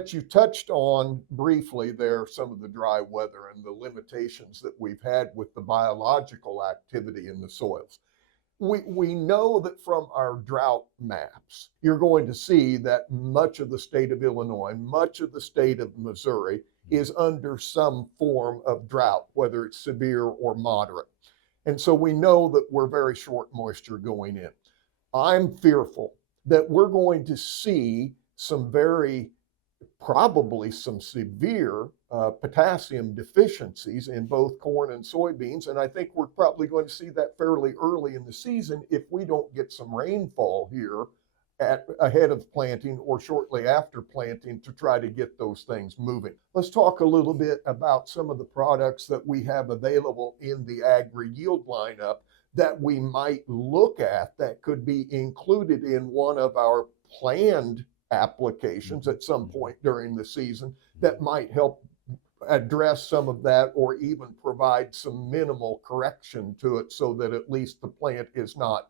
Brett, you touched on briefly there some of the dry weather and the limitations that we've had with the biological activity in the soils. We know that from our drought maps, you're going to see that much of the state of Illinois, much of the state of Missouri is under some form of drought, whether it's severe or moderate. And so we know that we're very short moisture going in. I'm fearful that we're going to see probably some severe potassium deficiencies in both corn and soybeans. And I think we're probably going to see that fairly early in the season if we don't get some rainfall here ahead of planting or shortly after planting to try to get those things moving. Let's talk a little bit about some of the products that we have available in the Agri-Yield lineup that we might look at that could be included in one of our planned applications at some point during the season that might help address some of that or even provide some minimal correction to it so that at least the plant is not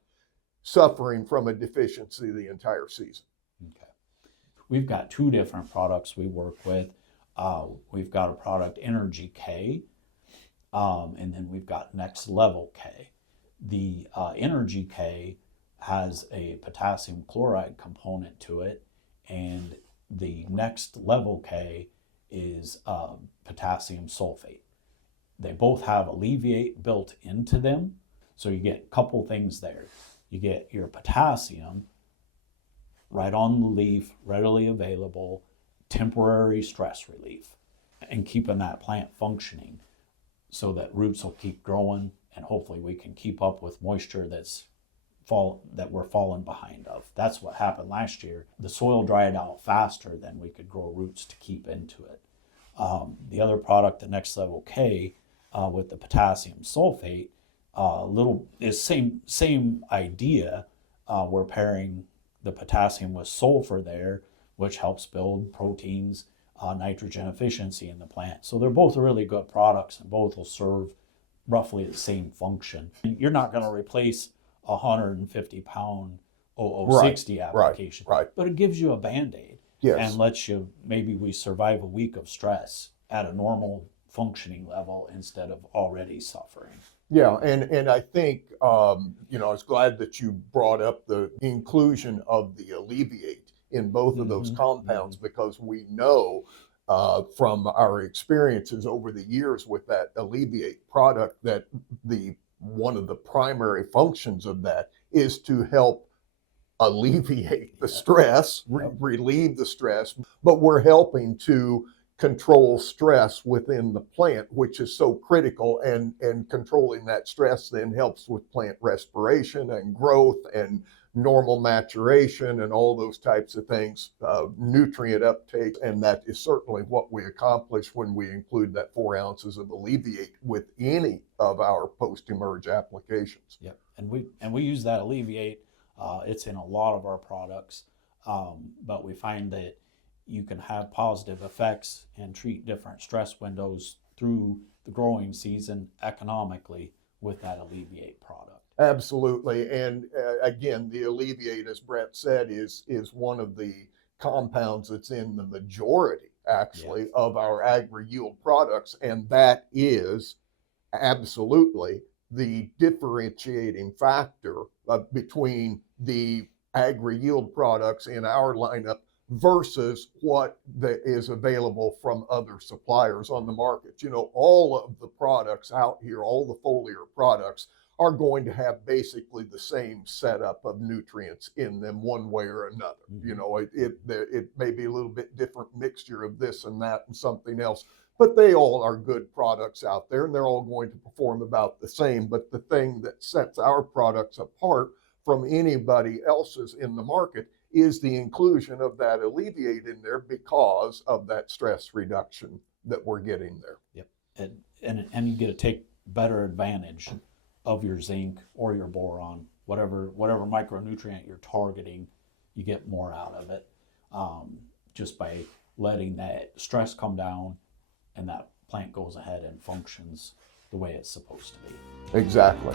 suffering from a deficiency the entire season. Okay. We've got two different products we work with. We've got a product, Energy K, and then we've got Next Level K. The Energy K has a potassium chloride component to it, and the Next Level K is potassium sulfate. They both have Alleviate built into them, so you get a couple things there. You get your potassium right on the leaf, readily available, temporary stress relief, and keeping that plant functioning so that roots will keep growing, and hopefully we can keep up with moisture that we're falling behind of. That's what happened last year. The soil dried out faster than we could grow roots to keep into it. The other product, the Next Level K, with the potassium sulfate, is same idea. We're pairing the potassium with sulfur there, which helps build proteins, nitrogen efficiency in the plant. So they're both really good products, and both will serve roughly the same function. You're not going to replace a 150-pound 0060 application, but it gives you a Band-Aid and lets you, maybe we survive a week of stress at a normal functioning level instead of already suffering. Yeah, and I think, I was glad that you brought up the inclusion of the Alleviate in both of those compounds, because we know from our experiences over the years with that Alleviate product that one of the primary functions of that is to help alleviate the stress, relieve the stress, but we're helping to control stress within the plant, which is so critical, and controlling that stress then helps with plant respiration and growth and normal maturation and all those types of things, nutrient uptake, and that is certainly what we accomplish when we include that 4 ounces of Alleviate with any of our post-emerge applications. Yep, and we use that Alleviate. It's in a lot of our products, but we find that you can have positive effects and treat different stress windows through the growing season economically with that Alleviate product. Absolutely. And again, the Alleviate, as Brett said, is one of the compounds that's in the majority, actually, of our Agri-Yield products. And that is absolutely the differentiating factor between the Agri-Yield products in our lineup versus what is available from other suppliers on the market. All of the products out here, all the foliar products, are going to have basically the same setup of nutrients in them one way or another. It may be a little bit different mixture of this and that and something else, but they all are good products out there, and they're all going to perform about the same. But the thing that sets our products apart from anybody else's in the market is the inclusion of that Alleviate in there because of that stress reduction that we're getting there. Yep, and you get to take better advantage of your zinc or your boron, whatever micronutrient you're targeting, you get more out of it just by letting that stress come down, and that plant goes ahead and functions the way it's supposed to be. Exactly.